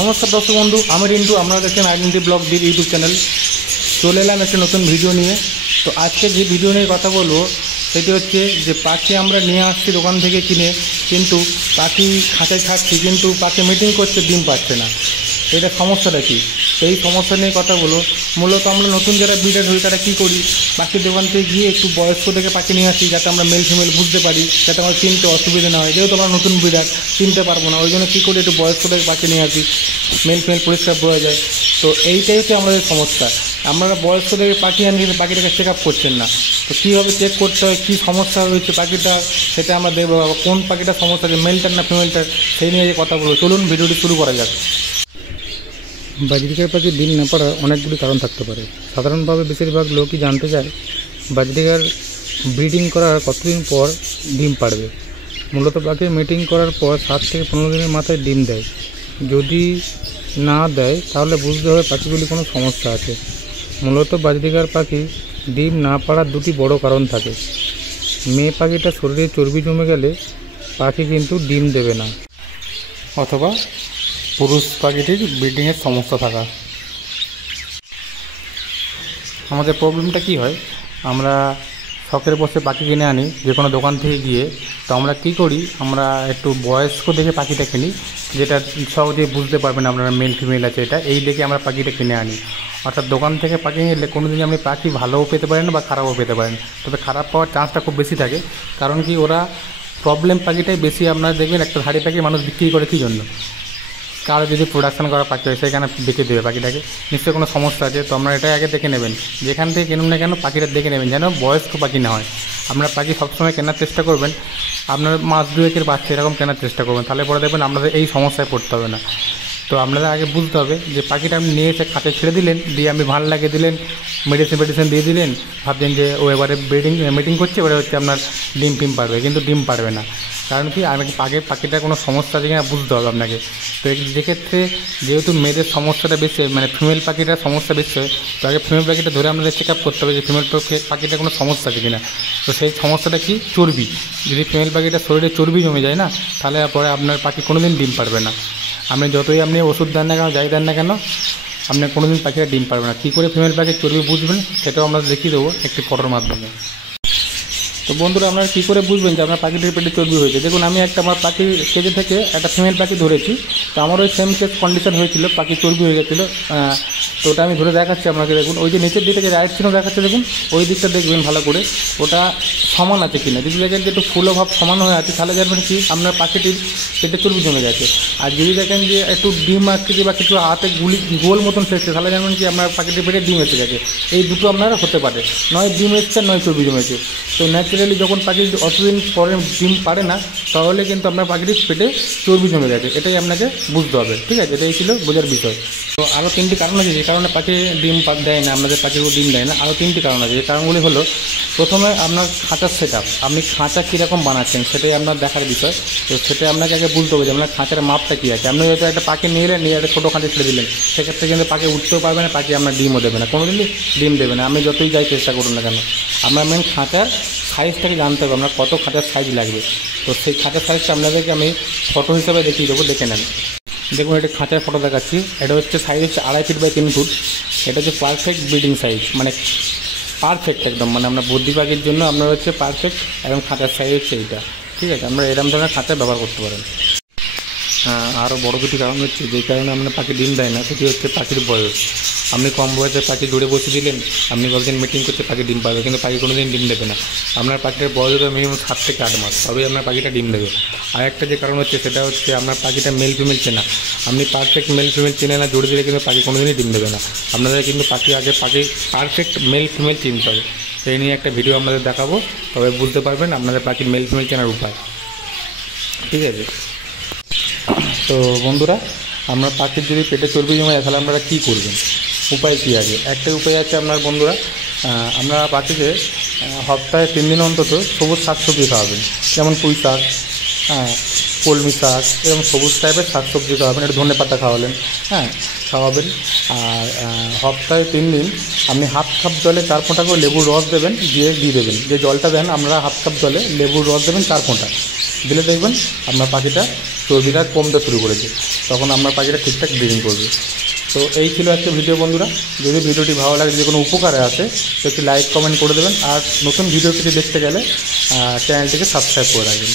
নমস্কার দর্শক বন্ধু, আমি রিন্টু। আপনারা দেখছেন আইডেন্টি ব্লগ ডির ইউটিউব চ্যানেল। চলে এলাম একটা নতুন ভিডিও নিয়ে। তো আজকে যে ভিডিও নিয়ে কথা বলবো সেটি হচ্ছে যে পাখি আমরা নিয়ে আসছি দোকান থেকে কিনে, কিন্তু পাখি খাঁচায় ছাড়ছি কিন্তু পাখি মিটিং করছে, ডিম পাচ্ছে না। এটা সমস্যাটা কী, সেই সমস্যা নিয়ে কথা বলবো। মূলত আমরা নতুন যারা ব্রিডার হই তারা কী করি, পাখির দোকান থেকে গিয়ে একটু বয়স্ক থেকে পাখি নিয়ে আসি, যাতে আমরা মেল ফিমেল বুঝতে পারি, যাতে আমার চিনতে অসুবিধা না হয়। যেহেতু আমরা নতুন ব্রিডার, চিনতে পারবো না, ওই জন্য কী করি, একটু বয়স্ক থেকে পাখি নিয়ে আসি, মেল ফিমেল পরিষ্কার বোঝা যায়। তো এইটাই হচ্ছে আমাদের সমস্যা। আপনারা বয়স্ক থেকে পাখি আনি, পাখিটাকে চেক আপ করছেন না। তো কীভাবে চেক করতে হয়, কী সমস্যা হয়েছে পাখিটা, সেটা আমরা দেখবো। কোন পাখিটার সমস্যা আছে, মেলটার না ফিমেলটার, সেই নিয়ে যে কথা বলবো। চলুন ভিডিওটি শুরু করা যাক। বাজরিকার পাখি ডিম না পাড়ার অনেকগুলি কারণ থাকতে পারে। সাধারণভাবে বেশিরভাগ লোকই জানতে চায় বাজরিকার ব্রিডিং করার কতদিন পর ডিম পাড়বে। মূলত পাখি মিটিং করার পর 7 থেকে 15 দিনের মাথায় ডিম দেয়। যদি না দেয় তাহলে বুঝতে হবে পাখিগুলি কোনো সমস্যা আছে। মূলত বাজরিকার পাখি ডিম না পাড়ার দুটি বড় কারণ থাকে। মেয়ে পাখিটা শরীরে চর্বি জমে গেলে পাখি কিন্তু ডিম দেবে না, অথবা পুরুষ পাখিটির ব্রিডিংয়ের সমস্যা থাকা। আমাদের প্রবলেমটা কি হয়, আমরা শখের বসে পাখি কিনে আনি যে কোনো দোকান থেকে গিয়ে। তো আমরা কী করি, আমরা একটু বয়স্ক দেখে পাখিটা কিনি, যেটা সহজে বুঝতে পারবেন আপনারা মেল ফিমেল আছে এটা, এই দেখে আমরা পাখিটা কিনে আনি। অর্থাৎ দোকান থেকে পাখি নিলে কোনো দিন আপনি পাখি ভালোও পেতে পারেন বা খারাপও পেতে পারেন। তবে খারাপ পাওয়ার চান্সটা খুব বেশি থাকে, কারণ কি, ওরা প্রবলেম পাখিটাই বেশি। আপনারা দেখবেন একটা ধাড়ি পাখি মানুষ বিক্রি করে কী জন্য, কারো যদি প্রোডাকশান করা পাখি হয় সেখানে বেঁচে দেবে পাখিটাকে, নিশ্চয়ই কোনো সমস্যা আছে। তো আপনারা এটাই আগে দেখে নেবেন, যেখান থেকে কিনুন না কেন পাখিটা দেখে নেবেন যেন বয়স্ক পাখি না হয়। আপনার পাখি সবসময় কেনার চেষ্টা করবেন, আপনার মাস দুয়েকের বাচ্চা এরকম কেনার চেষ্টা করবেন, তাহলে পরে দেখবেন আপনাদের এই সমস্যায় পড়তে হবে না। তো আপনাদের আগে বুঝতে হবে যে পাখিটা আপনি নিয়ে এসে খাঁচে ছেড়ে দিলেন, দিয়ে আপনি ভালো লাগিয়ে দিলেন, মেডিসিন দিয়ে দিলেন, ভাবছেন যে ও এবারে মিটিং করছে, এবারে হচ্ছে আপনার ডিম টিম পারবে, কিন্তু ডিম পারবে না। কারণ কি, আমাকে পাখিটার কোনো সমস্যা আছে কিনা বুঝতে হবে আপনাকে। তো যেক্ষেত্রে যেহেতু মেয়েদের সমস্যাটা বেশি হয়, মানে ফিমেল পাখিটার সমস্যা বেশি হয়, তো আগে ফিমেল পাখিটা ধরে আপনাদের চেক আপ করতে হবে যে ফিমেল পাখিটার কোনো সমস্যা আছে কিনা। তো সেই সমস্যাটা কি, চর্বি। যদি ফিমেল পাখিটার শরীরে চর্বি জমে যায় না, তাহলে পরে আপনার পাখি কোনো দিন ডিম পারবে না। আপনি যতই আপনি ওষুধ দেন না কেন, যাই দেন না কেন, আপনার কোনো দিন পাখিটা ডিম পারবে না। কী করে ফিমেল পাখির চর্বি বুঝবেন সেটাও আমরা দেখিয়ে দেবো একটি ফটোর মাধ্যমে। তো বন্ধুরা, আপনারা কী করে বুঝবেন যে আপনার পাখিটির পেটে চর্বি হয়েছে? দেখুন, আমি আমার পাখির কেজে থেকে একটা ফিমেল পাখি ধরেছি। তো আমার ওই সেম কেস কন্ডিশন হয়েছিল, পাখি চর্বি হয়ে গেছিলো। তো ওটা আমি ধরে দেখাচ্ছি আপনাকে। দেখুন, ওই যে নিচের দিকে যে রাইট চিহ্ন দেখাচ্ছে, দেখুন ওই দিকটা দেখবেন ভালো করে, ওটা সমান আছে কিনা। যদি দেখেন যে একটু ফুলো ভাব সমান হয়ে আছে, তাহলে জানবেন কি আপনার পাখিটির পেটে চর্বি জমে গেছে। আর যদি দেখেন যে একটু ডিম আকৃতি বা কিছু হাতে গোল মতন সেরছে, তাহলে জানবেন কি আপনার পাখিটির পেটে ডিম এসে গেছে। এই দুটো আপনার হতে পারে, নয় ডিম এসছে নয় চর্বি জমেছে। তো ন্যাচারালি যখন পাখি অতদিন পরে ডিম পারে না, তাহলে কিন্তু আপনার পাখিটির পেটে চর্বি জমে গেছে। এটাই আপনাকে বুঝতে হবে, ঠিক আছে? এটাই ছিল বোঝার বিষয়। তো আরও 3টি কারণ আছে যে কারণে পাখি ডিম দেয় না, আপনাদের পাখিগুলো ডিম দেয় না। আরও 3টি কারণ আছে। যে কারণগুলি হলো, প্রথমে আপনার খাঁচার সেট আপ, আপনি খাঁচা কীরকম বানাচ্ছেন সেটাই আপনার দেখার বিষয়। তো সেটা আপনাকে আগে বুঝতে হবে যে আপনার খাঁচার মাপটা কী আছে। আপনি হয়তো একটা পাখি নিয়ে এলেন, নিয়ে একটা ছোটো খাঁচা ছেড়ে দিলেন, সেক্ষেত্রে কিন্তু পাখি উঠতেও পারবে না, পাখি আপনার ডিমও দেবে না, কোনো দিনই ডিম দেবে না, আপনি যতই যাই চেষ্টা করুন না কেন। আপনার মেন খাঁচার সাইজটাকে জানতে হবে, আপনার কত খাঁচার সাইজ লাগবে। তো সেই খাঁচার সাইজটা আপনাদেরকে আমি ফটো হিসাবে দেখিয়ে দেবো, দেখে নেন। দেখুন, এটা খাঁচার ফটো দেখাচ্ছি। এটা হচ্ছে সাইজ হচ্ছে 2.5 ফিট বাই 3 ফুট। এটা হচ্ছে পারফেক্ট ব্রিডিং সাইজ, মানে পারফেক্ট একদম, মানে আপনার বদ্রি পাখির জন্য আপনার হচ্ছে পারফেক্ট। এবং খাঁচার সাইজ হচ্ছে এইটা, ঠিক আছে? আমরা এরকম ধরনের খাঁচা ব্যবহার করতে পারেন। আরও বড় দুটি কারণ হচ্ছে, যেই কারণে আপনার পাখি ডিম দেয় না, সেটি হচ্ছে পাখির বয়স। আপনি কম বয়সে পাখি জুড়ে বসে দিলেন, আপনি বলছেন মিটিং করতে পাখি ডিম পাবে, কিন্তু পাখি কোনো দিন ডিম দেবে না। আপনার পাখিটার বয়স হবে মিনিমাম 7 থেকে 8 মাস, তবেই আপনার পাখিটা ডিম দেবে। আর একটা যে কারণ হচ্ছে, সেটা হচ্ছে আপনার পাখিটা মেল ফিমেল চেনা। আপনি পারফেক্ট মেল ফিমেল চেনে না, জুড়ে দিলে কিন্তু পাখি কোনো দিনই ডিম দেবে না। আপনাদের কিন্তু পাখি পারফেক্ট মেল ফিমেল চিনতে হবে। সেই নিয়ে একটা ভিডিও আপনাদের দেখাবো, তবে বুঝতে পারবেন আপনাদের পাখির মেল ফিমেল চেনার উপায়, ঠিক আছে? তো বন্ধুরা, আমরা পাখির যদি পেটে চর্বি জমে যায়, তাহলে আপনারা কী করবেন? উপায় কী আছে? একটাই উপায় আছে আপনার বন্ধুরা, আমরা পাখিকে সপ্তাহে 3 দিন অন্তত সবুজ শাকসবজি খাওয়াবেন। যেমন পুঁই শাক, কলমি শাক, এরকম সবুজ টাইপের শাকসবজি খাওয়াবেন। একটু ধনে পাতা খাওয়ালেন, খাওয়াবেন। আর সপ্তাহে 3 দিন আপনি হাফ কাপ জলে 4 ফোঁটা করে লেবুর রস দেবেন, দিয়ে দেবেন। যে জলটা দেন, আমরা হাফ কাপ জলে লেবুর রস দেবেন 4 ফোঁটা, দিলে দেখবেন আপনার পাখিটা চর্বিটা কমতে শুরু করেছে, তখন আপনার পাখিটা ঠিকঠাক ব্রিডিং করবে। তো এই ছিল আজকে ভিডিও বন্ধুরা। যদি ভিডিওটি ভালো লাগে, যদি কোনো উপকারে আসে, তো একটি লাইক কমেন্ট করে দেবেন। আর নতুন ভিডিও কিছু দেখতে গেলে চ্যানেলটিকে সাবস্ক্রাইব করে রাখবেন।